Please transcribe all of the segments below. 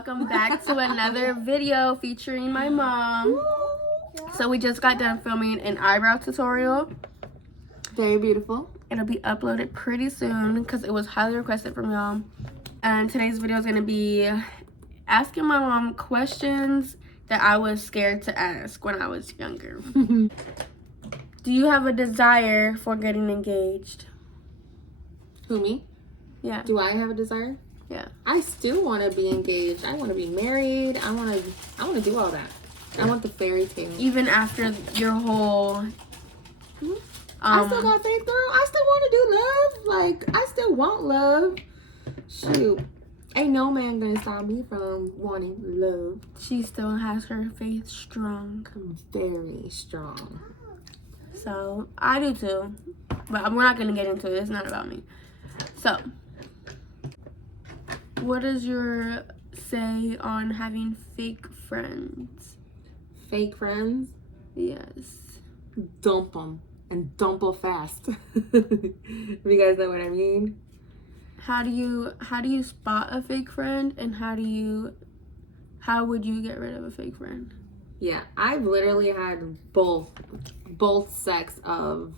welcome back to another video featuring my mom. So we just got done filming an eyebrow tutorial. Very beautiful. It'll be uploaded pretty soon because it was highly requested from y'all. And today's video is going to be asking my mom questions that I was scared to ask when I was younger. Do you have a desire for getting engaged? Who, me? Yeah. Do I have a desire? Yeah. I still want to be engaged. I want to be married. I want to do all that. I want the fairy tale. Even after your whole I still got faith, girl. I still want to do love. Like, I still want love. Shoot. Ain't no man gonna stop me from wanting love. She still has her faith strong. I'm very strong. So, I do too. But we're not gonna get into it. It's not about me. So, what is your say on having fake friends? Fake friends? Yes. Dump them. And dump them fast. You guys know what I mean? How do you spot a fake friend, and how would you get rid of a fake friend? Yeah, I've literally had both sex of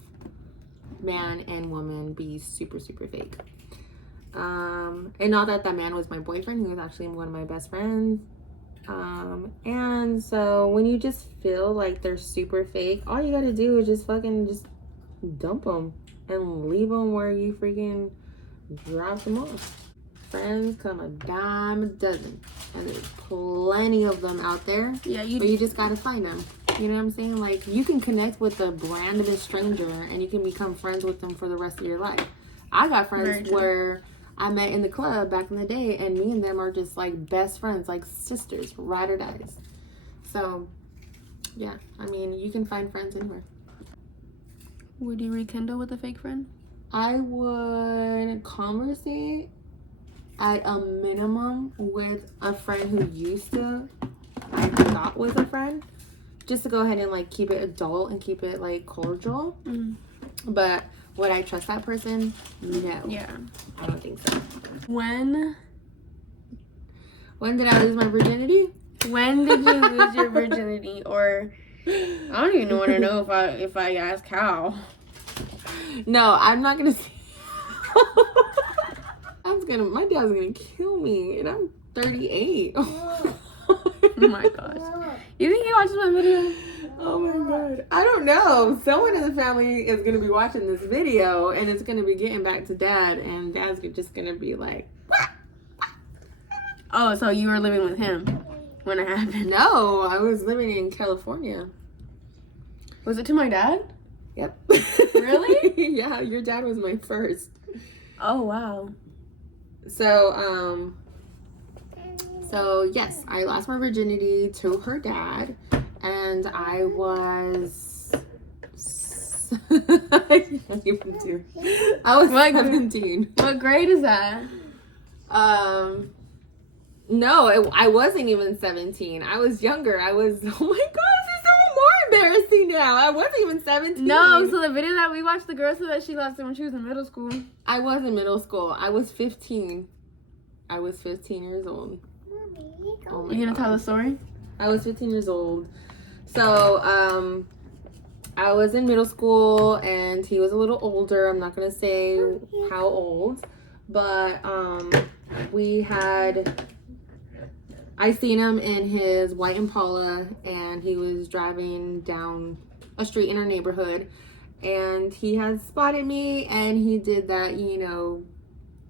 man and woman be super fake. And not that man was my boyfriend, he was actually one of my best friends. And so when you just feel like they're super fake, all you gotta do is just dump them and leave them where you freaking drop them off. Friends come a dime a dozen, and there's plenty of them out there. Yeah, but you just gotta find them. You know what I'm saying? Like, you can connect with a randomest stranger and you can become friends with them for the rest of your life. I got friends where I met in the club back in the day, and me and them are just like best friends, like sisters, ride or dies. So, yeah, I mean, you can find friends anywhere. Would you rekindle with a fake friend? I would conversate at a minimum with a friend who I thought was a friend, just to go ahead and like keep it adult and keep it like cordial. But would I trust that person? No. Yeah. I don't think so. When did I lose my virginity? When did you lose your virginity? Or I don't even want to know if I ask how. No, I'm not gonna say. My dad's gonna kill me, and I'm 38. Oh my gosh. You think he watches my video? Oh my god. I don't know. Someone in the family is gonna be watching this video, and it's gonna be getting back to dad, and dad's just gonna be like, what? Oh, so you were living with him when it happened? No, I was living in California. Was it to my dad? Yep. Really? Yeah, your dad was my first. Oh, wow. So yes, I lost my virginity to her dad, and I was I can't even do. I was 17. What grade is that? No, I wasn't even 17. I was younger. Oh my gosh, it's so more embarrassing now. I wasn't even 17. No, so the video that we watched, the girl said that she lost it when she was in middle school. I was in middle school. I was 15. I was 15 years old. Oh my You gonna tell the story? I was 15 years old. So, I was in middle school, and he was a little older. I'm not gonna say how old, but I seen him in his white Impala, and he was driving down a street in our neighborhood, and he had spotted me, and he did that,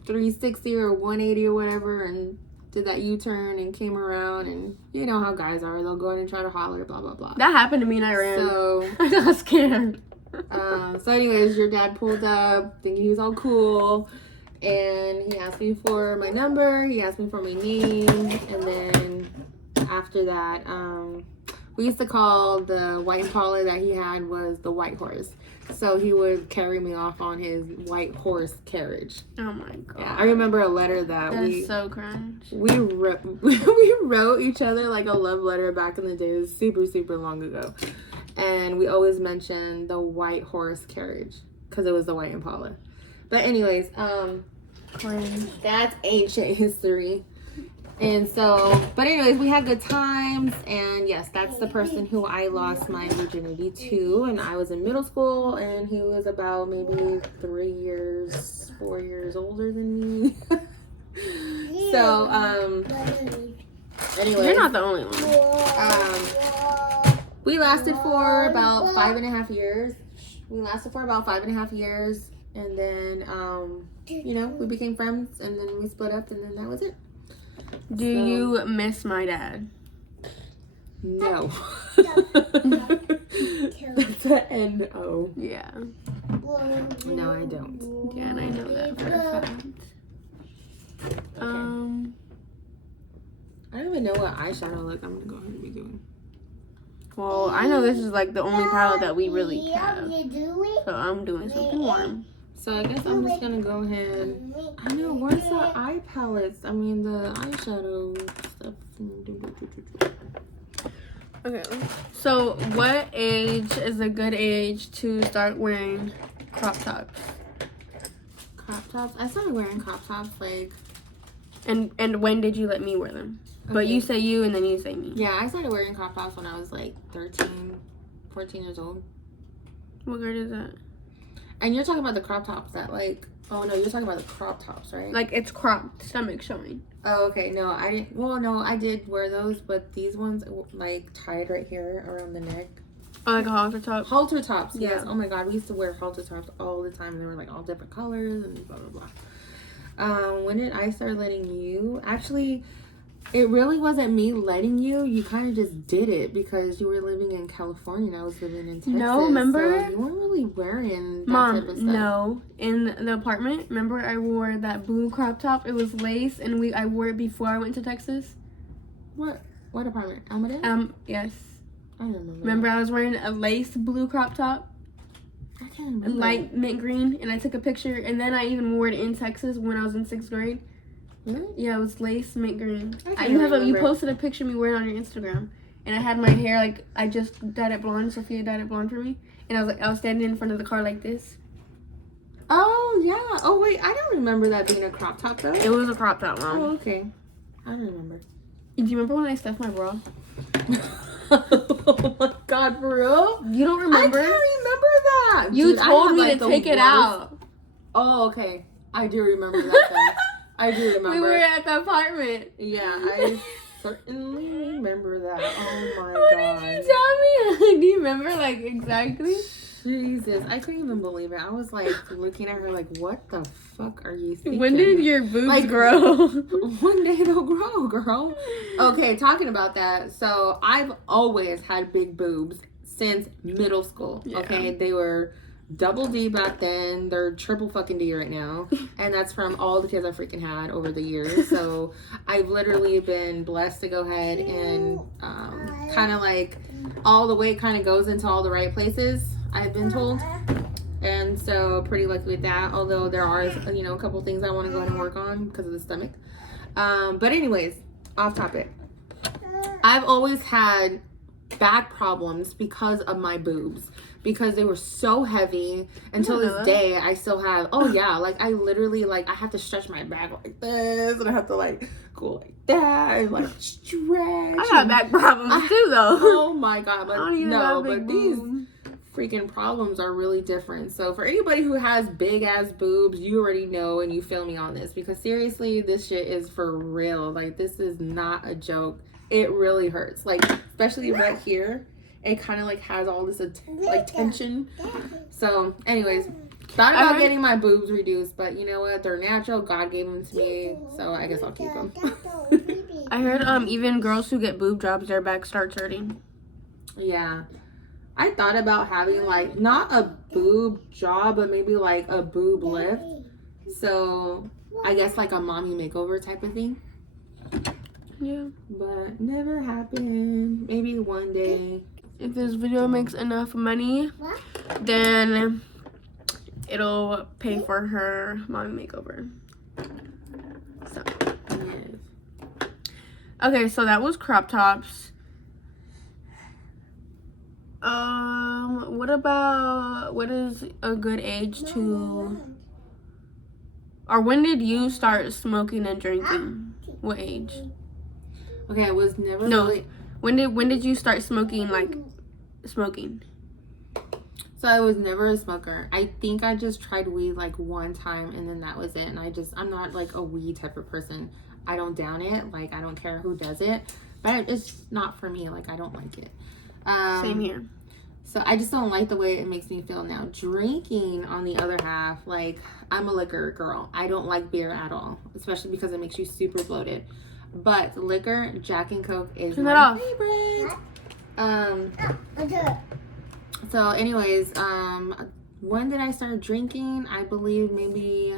360 or 180 or whatever, and did that U-turn and came around, and you know how guys are, they'll go in and try to holler, blah blah blah. That happened to me, and I ran. So I got scared. So anyways, your dad pulled up thinking he was all cool, and he asked me for my number, he asked me for my name, and then after that, we used to call the white Impala that he had was the white horse. So he would carry me off on his white horse carriage. Oh my god. Yeah, I remember a letter that is so cringe. We wrote each other like a love letter back in the day. It was super long ago. And we always mentioned the white horse carriage because it was the white Impala. But anyways, Cringe. that's ancient history. And so, but anyways, we had good times. And yes, that's the person who I lost my virginity to. And I was in middle school, and he was about maybe 4 years older than me. So, anyway. You're not the only one. We lasted for about 5.5 years. And then, you know, we became friends, and then we split up, and then that was it. Do you miss my dad? No. That's an N-O. Yeah. No, I don't. Yeah, and I know that for a fact. I don't even know what eyeshadow look I'm gonna go ahead and be doing. Well, I know this is like the only palette that we really have. So I'm doing something warm. So I guess I'm just gonna go ahead. I know, where's the eye palettes? I mean, the eyeshadow stuff. Okay. So what age is a good age to start wearing crop tops? Crop tops? I started wearing crop tops like... And when did you let me wear them? Okay. But you say you and then you say me. Yeah, I started wearing crop tops when I was like 13, 14 years old. What grade is that? And you're talking about the crop tops that like... Oh, no, you're talking about the crop tops, right? Like it's cropped, stomach showing. Oh, okay. No, I didn't... Well, no, I did wear those, but these ones like tied right here around the neck. Oh, like a halter top? Halter tops, yes. Yeah. Oh my god, we used to wear halter tops all the time. They were like all different colors and blah, blah, blah. When did I start letting you? Actually, it really wasn't me letting you. You kind of just did it because you were living in California and I was living in Texas. No, remember? So you weren't really wearing that type of stuff. Mom, no. In the apartment, remember I wore that blue crop top? It was lace and I wore it before I went to Texas. What apartment? Almaden? Yes. I don't remember. Remember I was wearing a lace blue crop top? I can't remember. Light mint green, and I took a picture, and then I even wore it in Texas when I was in 6th grade. Really? Yeah, it was lace mint green. I You posted a picture of me wearing it on your Instagram, and I had my hair like I just dyed it blonde. Sophia dyed it blonde for me, and I was standing in front of the car like this. Oh yeah. Oh wait, I don't remember that being a crop top though. It was a crop top, Mom. Oh okay. I don't remember. Do you remember when I stuffed my bra? Oh my god, for real? You don't remember? I can't remember that. You Dude, told me to take it out. Oh, okay. I do remember that then. I do remember. We were at the apartment. Yeah, I certainly remember that. Oh my What god. did you tell me? Do you remember like exactly? Jesus, I couldn't even believe it. I was like looking at her like, what the fuck are you thinking? When did your boobs grow? One day they'll grow, girl. Okay, talking about that. So I've always had big boobs since middle school. Yeah. Okay, they were double D back then. They're triple fucking D right now. And that's from all the kids I freaking had over the years. So I've literally been blessed to go ahead and kind of like all the weight kind of goes into all the right places, I've been told. And so pretty lucky with that. Although there are, you know, a couple things I want to go ahead and work on because of the stomach. But anyways, off topic. I've always had back problems because of my boobs. Because they were so heavy. Until this day, I still have, oh yeah, like I literally, like I have to stretch my back like this. And I have to like go like that and like stretch. I got back problems too though. Oh my god. But I don't even no, have but big these boobs. freaking problems are really different. So for anybody who has big ass boobs, you already know and you feel me on this. Because seriously, this shit is for real. Like this is not a joke. It really hurts. Like especially right here. It kind of like has all this like tension. So anyways, thought about getting my boobs reduced, but you know what? They're natural. God gave them to me, so I guess I'll keep them. I heard even girls who get boob jobs, their back starts hurting. Yeah. I thought about having like not a boob job, but maybe like a boob lift. So I guess like a mommy makeover type of thing. Yeah. But never happened. Maybe one day. If this video makes enough money, then it'll pay for her mommy makeover. So, Yes. okay, so that was crop tops. What is a good age to, or when did you start smoking and drinking? What age? Okay, I was never No. really... When did you start smoking, like, smoking? So I was never a smoker. I think I just tried weed like one time and then that was it. And I'm not like a weed type of person. I don't down it. Like, I don't care who does it. But it's not for me. Like, I don't like it. Same here. So I just don't like the way it makes me feel now. Drinking, on the other half, like, I'm a liquor girl. I don't like beer at all. Especially because it makes you super bloated. But liquor, Jack and Coke is my favorite. So anyways, when did I start drinking? I believe maybe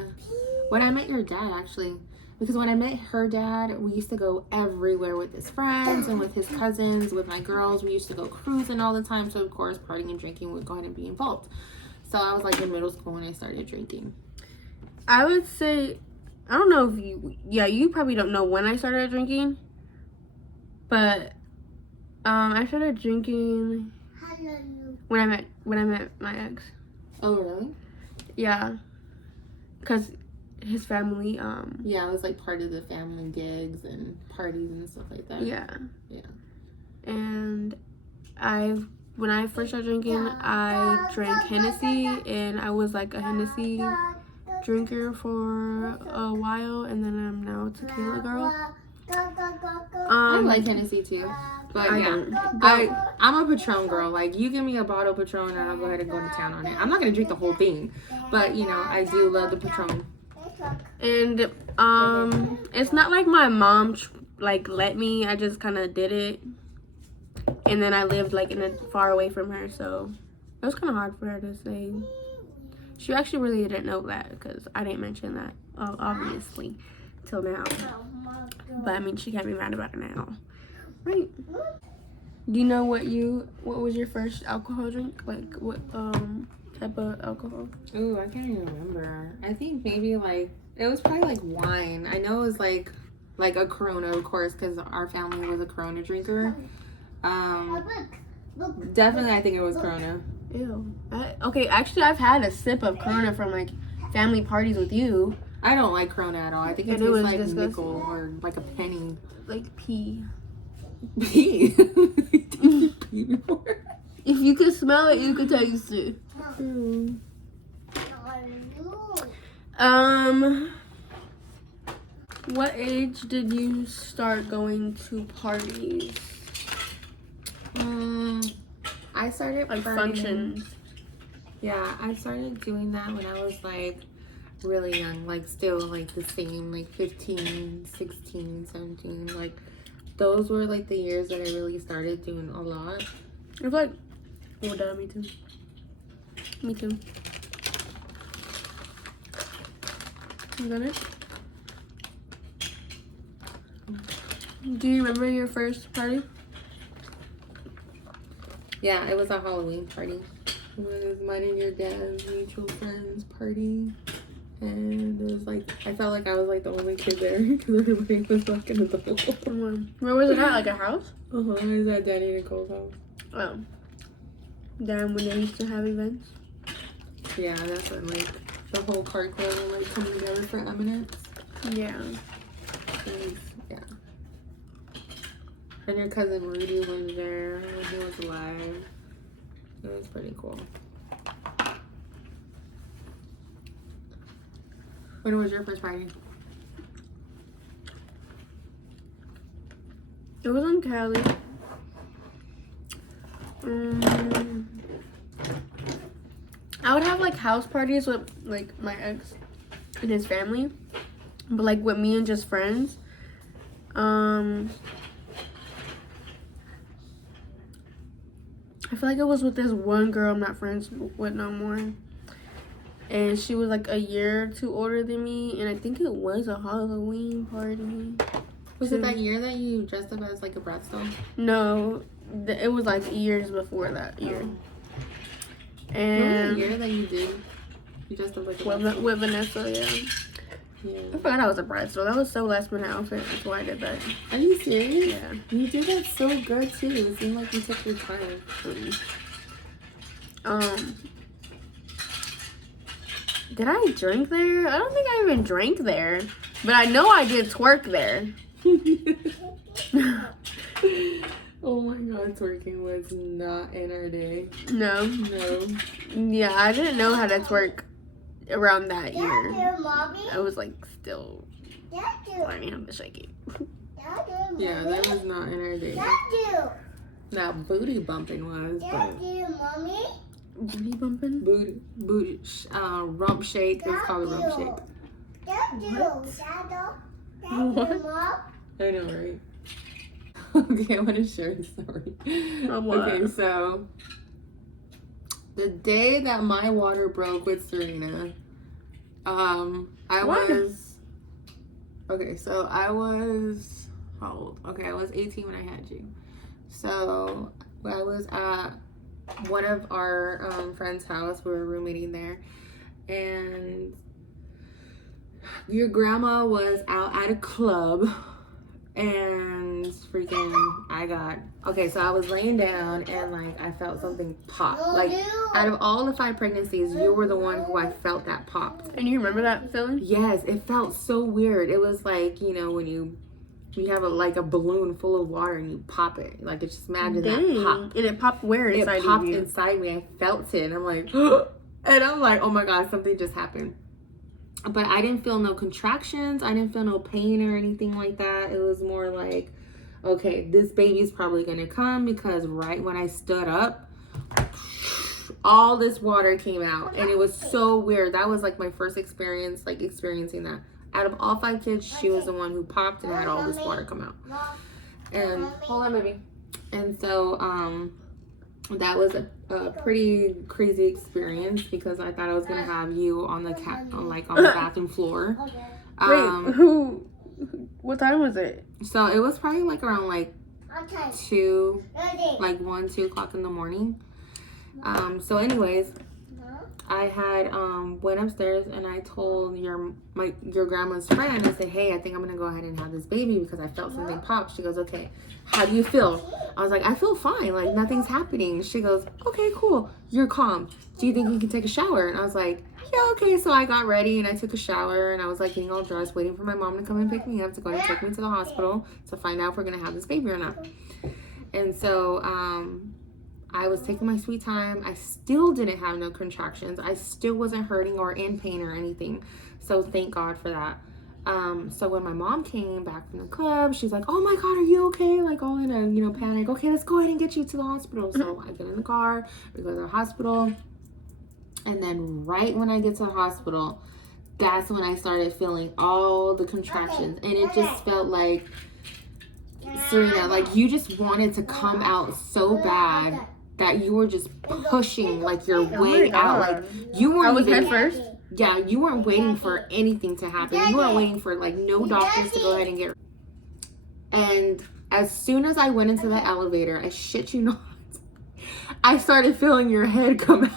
when I met your dad, actually. Because when I met her dad, we used to go everywhere with his friends and with his cousins, with my girls. We used to go cruising all the time. So of course, partying and drinking would go ahead and be involved. So I was like in middle school when I started drinking. I would say, I don't know if you probably don't know when I started drinking. But I started drinking when I met my ex. Oh, really? Yeah. Because his family, Yeah, it was like part of the family gigs and parties and stuff like that. Yeah. Yeah. And when I first started drinking, I drank Hennessy, and I was like a Hennessy drinker for a while, and then I'm now a tequila girl. I like Hennessy too. But I yeah, don't. I'm a Patron girl. Like, you give me a bottle of Patron and I'll go ahead and go to town on it. I'm not going to drink the whole thing. But, you know, I do love the Patron. And it's not like my mom let me. I just kind of did it. And then I lived like far away from her, so it was kind of hard for her to say. She actually really didn't know that because I didn't mention that, obviously, till now. But I mean, she can't be mad about it now, right? Do you know what was your first alcohol drink? Like what type of alcohol? Ooh, I can't even remember. I think maybe like it was probably like wine. I know it was like a Corona, of course, because our family was a Corona drinker. Definitely, I think it was Corona. Ew. Okay, actually, I've had a sip of Corona from like family parties with you. I don't like Corona at all. I think it tastes like nickel or like a penny. Like pee. Pee? Did you pee before? If you could smell it, you could taste it. What age did you start going to parties? I started like partying. Functions. Yeah, I started doing that when I was like really young, like still like the same, like 15, 16, 17. Like those were like the years that I really started doing a lot. I feel like, oh, Dad, me too. Me too. You got it? Do you remember your first party? Yeah, it was a Halloween party. It was mine and your dad's mutual friend's party. And it was like, I felt like I was like the only kid there because everybody was like an adult. Where was it at? Like a house? It was at Danny Nicole's house. Oh. Then when they used to have events? Yeah, that's when like the whole cart club were like coming together for Eminence. Yeah. Yeah. And your cousin Rudy was there when he was alive. It was pretty cool. When was your first party? It was in Cali. I would have like house parties with like my ex and his family, but like with me and just friends. I feel like it was with this one girl I'm not friends with no more. And she was like a year or two older than me, and I think it was a Halloween party. Was it that year that you dressed up as like a Bradstone? No, it was like years before that year. And the year that you did? You dressed up like a with Vanessa, yeah. I forgot I was a Bradstone. That was so last minute outfit. That's why I did that. Are you serious? Yeah. You did that so good too. It seemed like you took your time. Did I drink there? I don't think I even drank there. But I know I did twerk there. Oh my god, twerking was not in our day. No. No. Yeah, I didn't know how to twerk around that year. Mommy. I was like still learning how to shake it. Yeah, that was not in our day. Now booty bumping was, but Mommy. Booty bumping? booty, rump shake. It was called a rump shake. I know, right? Okay, I want to share a story. Oh, what? Okay, so the day that my water broke with Serena, I What? was how old? Okay, I was 18 when I had you. So I was at one of our friend's house. We were roommating there, and your grandma was out at a club. And freaking, so I was laying down and like I felt something pop. Like out of all the 5 pregnancies, you were the one who I felt that pop. And you remember that feeling? Yes, it felt so weird. It was like, you know, when you have a balloon full of water and you pop it. Like, just imagine that pop. And it popped where inside It popped of you? inside me. I felt it. And I'm like, and I'm like, oh my God, something just happened. But I didn't feel no contractions. I didn't feel no pain or anything like that. It was more like, okay, this baby's probably going to come, because right when I stood up, all this water came out. And it was so weird. That was like my first experience, like experiencing that. Out of all 5 kids, she was the one who popped and had all this water come out. And hold on, baby. And so that was a pretty crazy experience, because I thought I was gonna have you on the on the bathroom floor. Wait, what time was it? So it was probably like around like 2 o'clock in the morning. So anyways, I had went upstairs and I told your grandma's friend, I said, hey, I think I'm gonna go ahead and have this baby because I felt something pop. She goes, okay, how do you feel? I was like, I feel fine, like nothing's happening. She goes, okay, cool, you're calm. Do you think you can take a shower? And I was like, yeah, okay. So I got ready and I took a shower and I was like getting all dressed, waiting for my mom to come and pick me up to go and take me to the hospital to find out if we're gonna have this baby or not. And so I was taking my sweet time. I still didn't have no contractions. I still wasn't hurting or in pain or anything. So thank God for that. So when my mom came back from the club, she's like, oh my God, are you okay? Like all in a, panic. Okay, let's go ahead and get you to the hospital. So I get in the car, we go to the hospital. And then right when I get to the hospital, that's when I started feeling all the contractions. And it just felt like, Serena, like you just wanted to come out so bad that you were just pushing like your way out. Like you weren't I was even, head first. Yeah, you weren't waiting for anything to happen. You weren't waiting for like no doctors to go ahead and get. And as soon as I went into the elevator, I shit you not, I started feeling your head come out.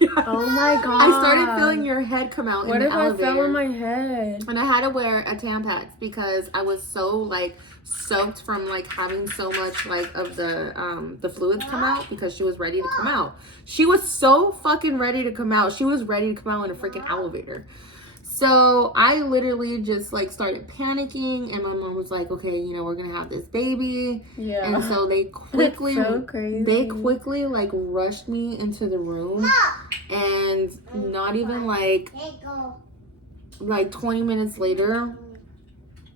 Oh my God. I started feeling your head come out What in the if elevator. I fell on my head? And I had to wear a Tampax because I was so like soaked from like having so much like of the fluids come out, because she was ready to come out. She was so fucking ready to come out. She was ready to come out in a freaking elevator. So I literally just like started panicking, and my mom was like, okay, we're gonna have this baby. Yeah. And so they quickly so crazy. like rushed me into the room, and not even like 20 minutes later,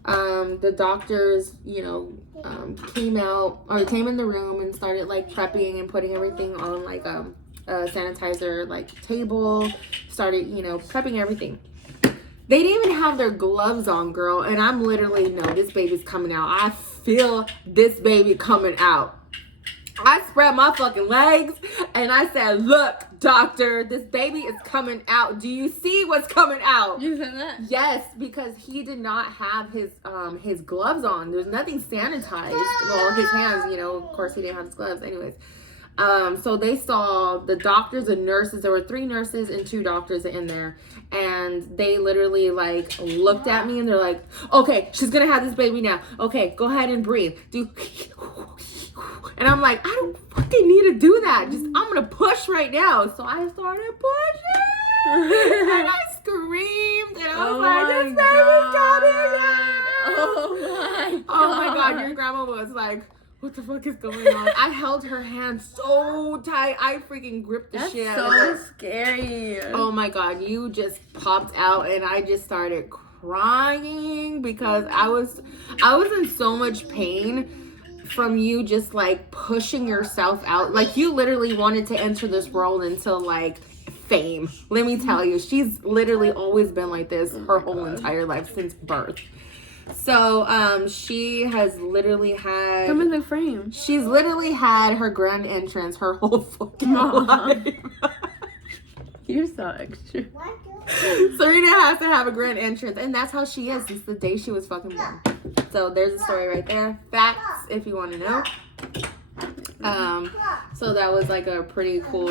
the doctors, came in the room and started like prepping and putting everything on like a sanitizer like table, started, prepping everything. They didn't even have their gloves on, girl. And I'm literally, no, this baby's coming out. I feel this baby coming out. I spread my fucking legs and I said, look, doctor, this baby is coming out. Do you see what's coming out? You said that? Yes, because he did not have his gloves on. There's nothing sanitized. Well, his hands, of course he didn't have his gloves. Anyways. So they saw the doctors and nurses. There were 3 nurses and 2 doctors in there. And they literally like looked at me and they're like, okay, she's going to have this baby now. Okay, go ahead and breathe. And I'm like, I don't fucking need to do that. I'm going to push right now. So I started pushing. And I screamed. And I was like, this baby's coming out. Oh my god, your grandma was like, what the fuck is going on? I held her hand so tight. I freaking gripped the shit out of her. So scary. Oh my god, you just popped out and I just started crying because I was in so much pain from you just like pushing yourself out. Like you literally wanted to enter this world into like fame. Let me tell you, she's literally always been like this her whole entire life since birth. So, she has literally had... Come in the frame. She's literally had her grand entrance her whole fucking life. You're so extra. Serena has to have a grand entrance, and that's how she is since the day she was fucking born. So, there's a story right there. Facts, if you want to know. So that was like a pretty cool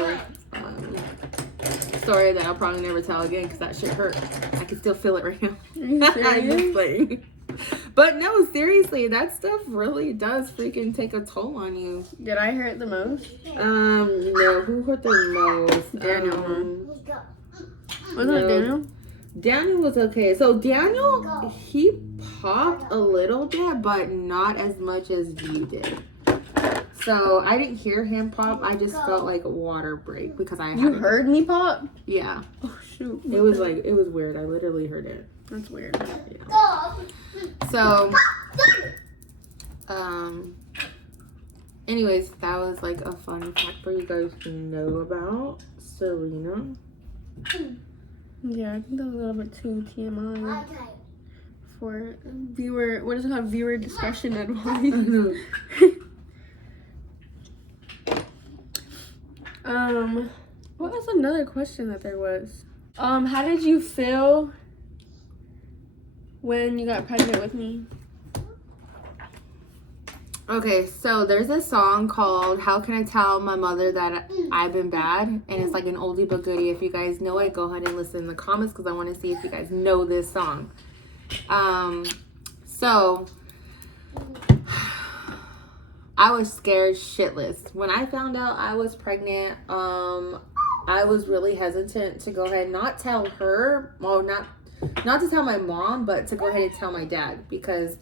story that I'll probably never tell again because that shit hurt. I can still feel it right now. I'm just playing. But no, seriously, that stuff really does freaking take a toll on you. Did I hurt the most? No. Who hurt the most? Daniel. Was no. it Daniel? Daniel was okay. So Daniel, he popped a little bit, but not as much as you did. So I didn't hear him pop. I just felt like a water break because You heard me pop? Yeah. Oh shoot. It was weird. I literally heard it. That's weird. Yeah. So, anyways, that was like a fun fact for you guys to know about Serena. Yeah, I think that was a little bit too TMI for viewer. What is it called? Viewer discretion advice. What was another question that there was? How did you feel when you got pregnant with me? Okay, so there's a song called How Can I Tell My Mother That I've Been Bad? And it's like an oldie but goodie. If you guys know it, go ahead and listen in the comments because I want to see if you guys know this song. So I was scared shitless. When I found out I was pregnant, I was really hesitant to go ahead and not tell her, well, not to tell my mom, but to go ahead and tell my dad because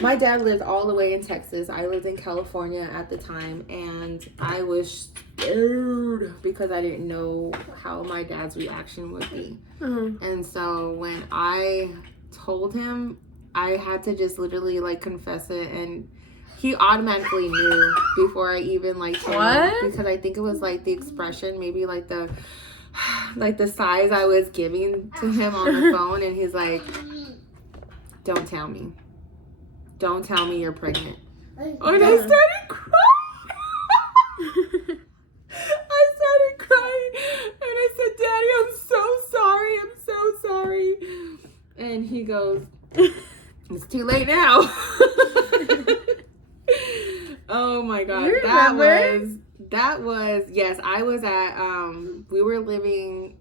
my dad lived all the way in Texas. I lived in California at the time, and I was scared because I didn't know how my dad's reaction would be. Mm-hmm. And so when I told him, I had to just literally like confess it, and he automatically knew before I even like told him, because I think it was like the expression, maybe like the size I was giving to him on the phone, and he's like, "Don't tell me. Don't tell me you're pregnant." And I started crying. I started crying, and I said, "Daddy, I'm so sorry. I'm so sorry." And he goes, "It's too late now." Oh my god, that was yes. I was at we were living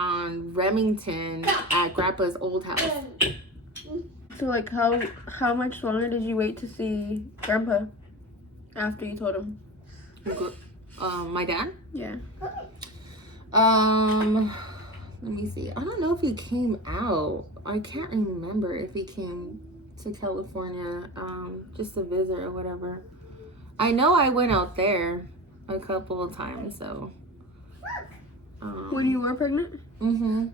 on Remington at Grandpa's old house. So like how much longer did you wait to see Grandpa after you told him? My dad? Yeah. Let me see. I don't know if he came out. I can't remember if he came to California just to visit or whatever. I know I went out there a couple of times, so When you were pregnant? Mm-hmm.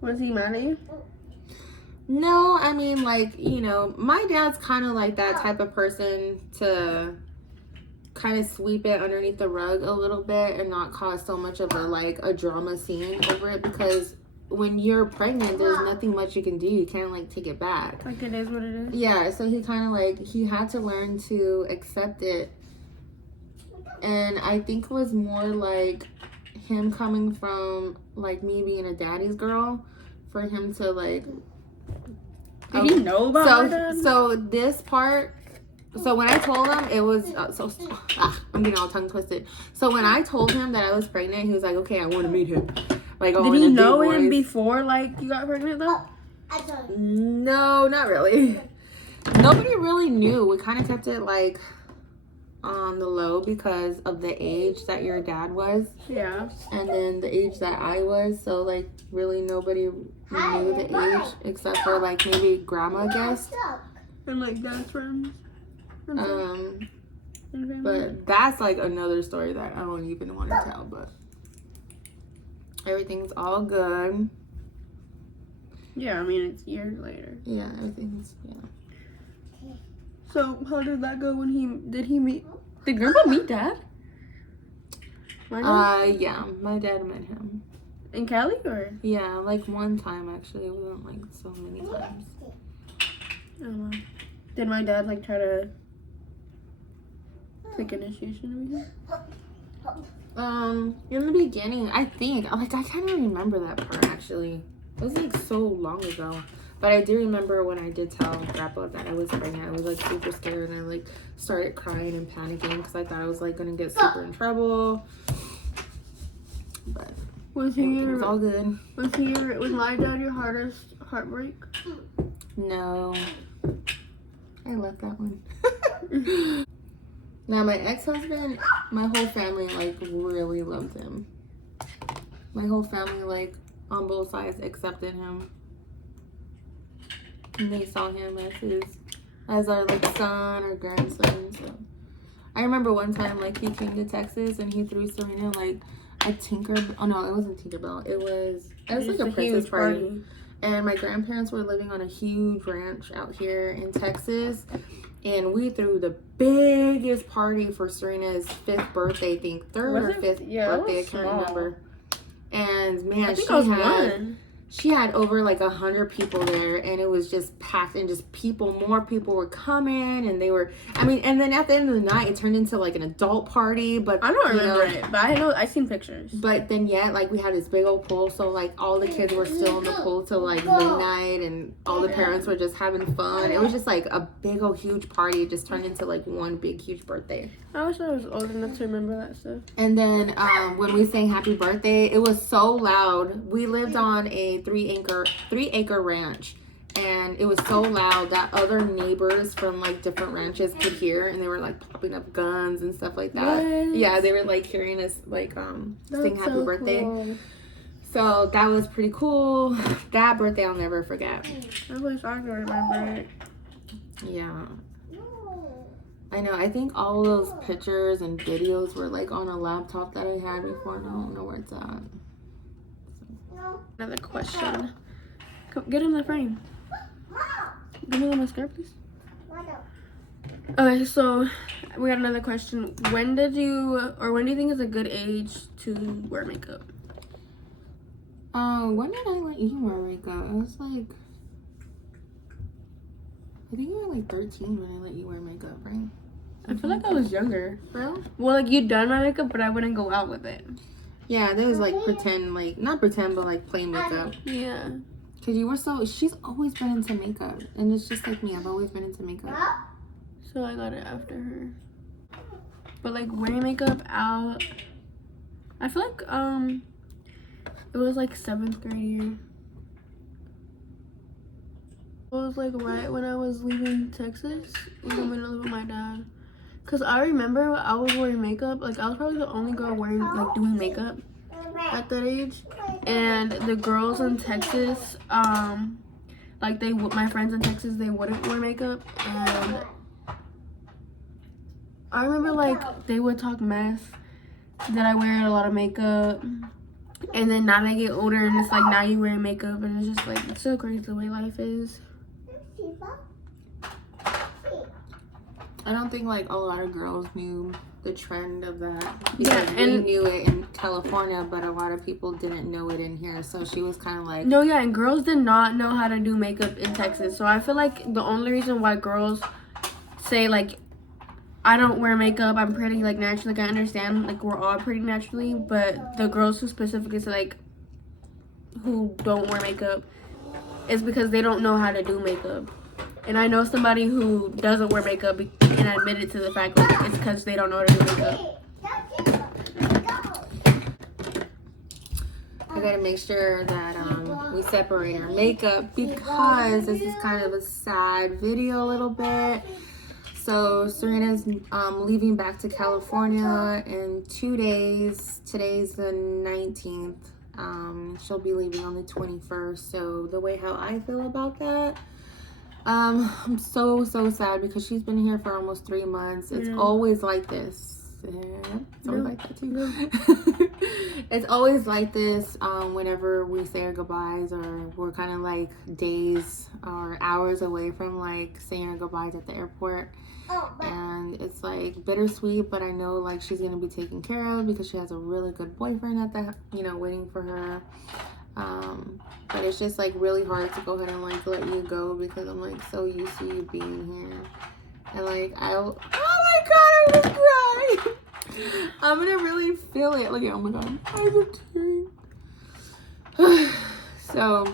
Was he mad at you? No, I mean, like, you know, my dad's kind of like that type of person to kind of sweep it underneath the rug a little bit and not cause so much of a drama scene over it, because when you're pregnant, there's nothing much you can do. You can't like take it back. Like it is what it is. Yeah, so he kind of like, he had to learn to accept it. And I think it was more like him coming from like me being a daddy's girl, for him to like. Did he know about my dad? So this part. So when I told him, it was I'm getting all tongue twisted. So when I told him that I was pregnant, he was like, "Okay, I want to meet him." Like, did he know him before like you got pregnant though? No, not really. Nobody really knew. We kind of kept it like on the low because of the age that your dad was. Yeah. And then the age that I was. So, like, really nobody knew the age except for, like, maybe grandma, I guess. And like dad's friends. But that's, like, another story that I don't even want to tell. But everything's all good. Yeah, I mean, it's years later. Yeah, everything's, So, how did that go when did grandpa meet dad? Yeah, my dad met him. In Cali, or? Yeah, like one time, actually. It wasn't, like, so many times. I don't know. Did my dad, like, try to take initiation of you? In the beginning, I think, like, I can't even remember that part, actually. It was, like, so long ago. But I do remember when I did tell Grandpa that I was pregnant. I was, like, super scared, and I, like, started crying and panicking because I thought I was, like, gonna get super in trouble. But was all good. Was my dad your hardest heartbreak? No. I left that one. Now, my ex-husband, my whole family, like, really loved him. My whole family, like, on both sides accepted him. And they saw him as our, like, son or grandson. So I remember one time, like, he came to Texas and he threw Serena, like, a oh no, it wasn't Tinkerbell. It was like a princess party. And my grandparents were living on a huge ranch out here in Texas. And we threw the biggest party for Serena's 5th birthday, I think. 3rd or 5th birthday, I can't remember. And man, she had over like 100 people there, and it was just packed, and just more people were coming, and and then at the end of the night, it turned into like an adult party. But I don't remember it, but I seen pictures. But then like we had this big old pool, so like all the kids were still in the pool till like midnight, and all the parents were just having fun. It was just like a big old huge party. It just turned into like one big huge birthday. I wish I was old enough to remember that stuff. And then when we sang happy birthday, it was so loud. We lived on a 3-acre ranch, and it was so loud that other neighbors from like different ranches could hear, and they were like popping up guns and stuff like that. What? Yeah, they were like hearing us like sing happy birthday. Cool. So that was pretty cool. That birthday I'll never forget. I wish I could remember it. Yeah. I know. I think all those pictures and videos were like on a laptop that I had before, and I don't know where it's at. Another question. Come, get in the frame. Give me the mascara, please. Okay, so we got another question. When do you think is a good age to wear makeup? When did I let you wear makeup? It was like, I think you were like 13 when I let you wear makeup, right? I feel like I was younger. Really? Well, like, you done my makeup, but I wouldn't go out with it. Yeah, there was like pretend, like, not pretend, but like plain makeup. Yeah. Because she's always been into makeup. And it's just like me, I've always been into makeup. So I got it after her. But like wearing makeup out, I feel like it was like 7th grade year. It was like right when I was leaving Texas and coming to live with my dad. Cause I remember I was wearing makeup. Like I was probably the only girl doing makeup at that age. And the girls in Texas, my friends in Texas, they wouldn't wear makeup. And I remember like they would talk mess that I wear a lot of makeup. And then now they get older and it's like now you wear makeup, and it's just like it's so crazy the way life is. I don't think like a lot of girls knew the trend of that. Yeah, and we knew it in California, but a lot of people didn't know it in here. So she was kind of like, no, yeah, and girls did not know how to do makeup in Texas. So I feel like the only reason why girls say like I don't wear makeup, I'm pretty like naturally, like I understand like we're all pretty naturally, but the girls who specifically say like who don't wear makeup is because they don't know how to do makeup. And I know somebody who doesn't wear makeup and admitted to the fact like it's because they don't know how to do makeup. I gotta make sure that we separate our makeup because this is kind of a sad video a little bit. So Serena's leaving back to California in 2 days. Today's the 19th. She'll be leaving on the 21st. So the way how I feel about that, I'm so sad because she's been here for almost 3 months. It's always like this. Yeah, it's always like that too. It's always like this whenever we say our goodbyes, or we're kind of like days or hours away from like saying our goodbyes at the airport. And it's like bittersweet, but I know like she's gonna be taken care of because she has a really good boyfriend at the, you know, waiting for her. But it's just like really hard to go ahead and like let you go because I'm like so used to you being here. And like oh my god, I'm gonna cry. I'm gonna really feel it. Like, oh my god, I'm tearing. So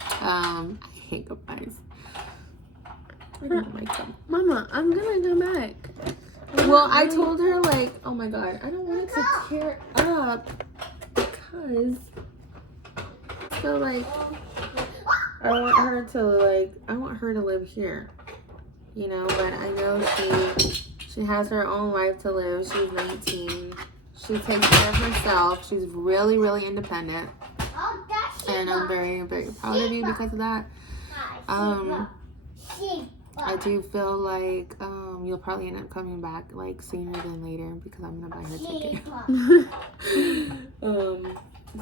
I hate goodbyes. I don't like them. Mama, I'm gonna come back. Well, I told her like, oh my god, I don't want it to tear up because so like I want her to live here, you know, but I know she has her own life to live. She's 19. She takes care of herself. She's really, really independent. And I'm very, very proud of you because of that. I do feel like you'll probably end up coming back like sooner than later because I'm gonna buy her ticket.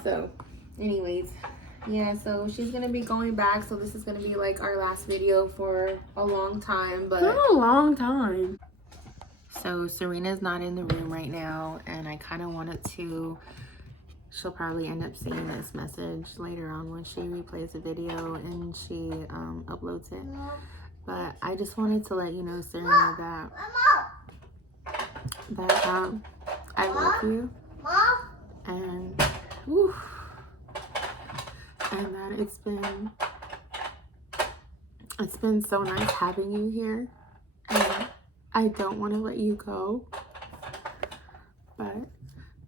So anyways, yeah, so she's gonna be going back, so this is gonna be like our last video for a long time. But not a long time. So Serena's not in the room right now, and I kind of wanted to, she'll probably end up seeing this message later on when she replays the video and she uploads it. But I just wanted to let you know, Serena, that I love you, and that it's been so nice having you here, and I don't want to let you go, but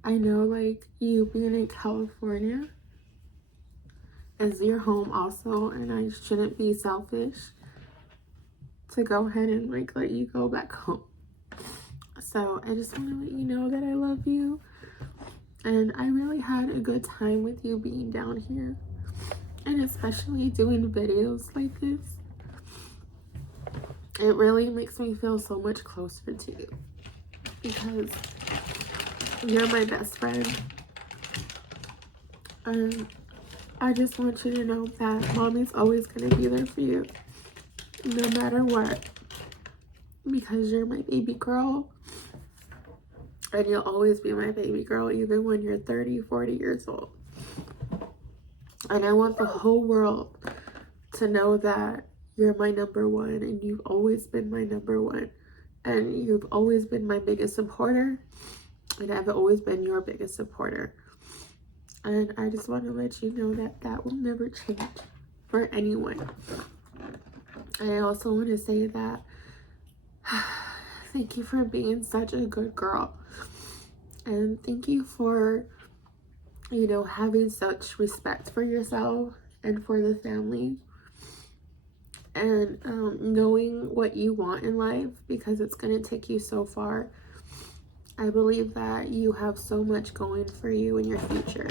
I know like you being in California is your home also, and I shouldn't be selfish to go ahead and like let you go back home. So I just want to let you know that I love you, and I really had a good time with you being down here, and especially doing videos like this. It really makes me feel so much closer to you because you're my best friend, and I just want you to know that Mommy's always going to be there for you no matter what, because you're my baby girl, and you'll always be my baby girl even when you're 30, 40 years old. And I want the whole world to know that you're my number one, and you've always been my number one, and you've always been my biggest supporter, and I've always been your biggest supporter. And I just want to let you know that that will never change for anyone. I also want to say that thank you for being such a good girl, and thank you for, you know, having such respect for yourself and for the family, and knowing what you want in life, because it's going to take you so far. I believe that you have so much going for you in your future,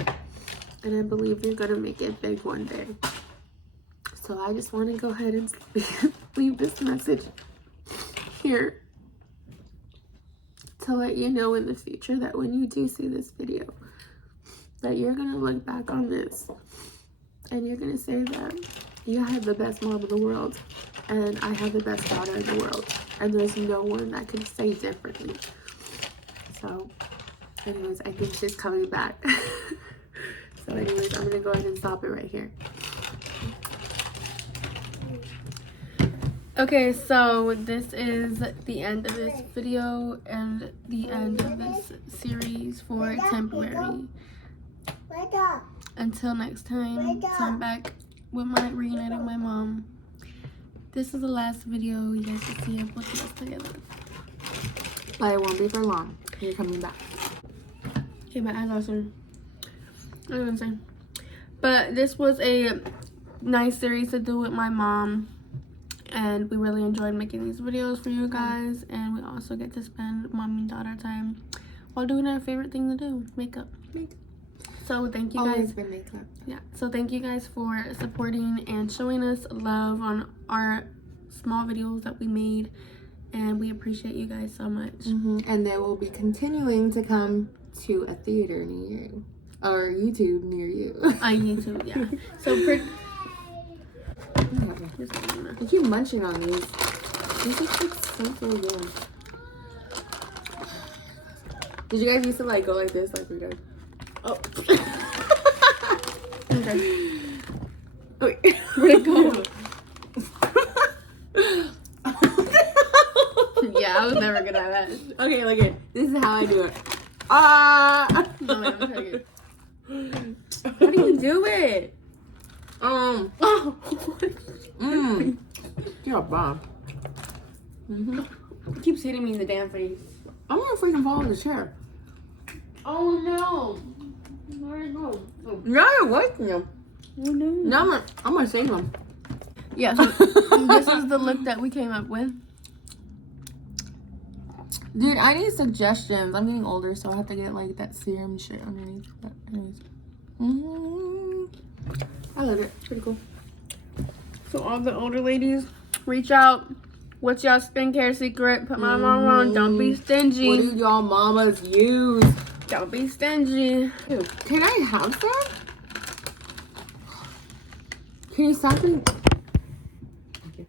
and I believe you're going to make it big one day. So I just want to go ahead and leave this message here to let you know in the future that when you do see this video, that you're going to look back on this and you're going to say that you had the best mom in the world, and I have the best daughter in the world, and there's no one that can say differently. So anyways, I think she's coming back. So anyways, I'm going to go ahead and stop it right here. Okay, so this is the end of this video and the end of this series for Temporary. Until next time, so I'm back with my reuniting my mom. This is the last video you guys can see of both of us together. But it won't be for long. You're coming back. Okay, my eyes are soon. What am I gonna say? But this was a nice series to do with my mom. And we really enjoyed making these videos for you guys. And we also get to spend mom and daughter time while doing our favorite thing to do, makeup. So thank you guys. Always been makeup. Yeah. So thank you guys for supporting and showing us love on our small videos that we made. And we appreciate you guys so much. And they will be continuing to come to a theater near you. Or YouTube near you. On YouTube, yeah. So pretty. I keep munching on these. These are so good. Did you guys used to like go like this, like we did? Oh. Okay. Wait. Where'd it go? Yeah, I was never good at that. Okay, look it. This is how I do it. Ah. No, wait, I'm trying to How do you do it? Oh. You're a bomb. It keeps hitting me in the damn face. I'm gonna freaking fall in the chair. Oh no. Where'd it go? Oh, Now you're wasting them. no. Now I'm gonna save them. Yeah, so this is the look that we came up with. Dude, I need suggestions. I'm getting older, so I have to get like that serum shit underneath. But anyways. I love it. Pretty cool. So all the older ladies, reach out. What's y'all skincare secret? Put my mom on. Don't be stingy. What do y'all mamas use? Don't be stingy. Ew. Can I have some? Can you stop me? Okay.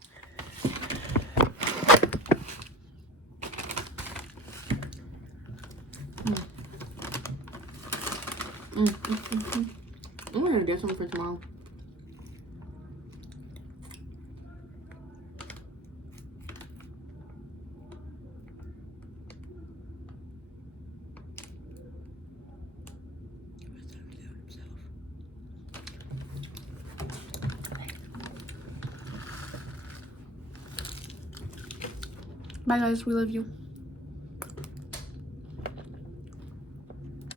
I'm gonna get some for tomorrow. Bye guys, we love you.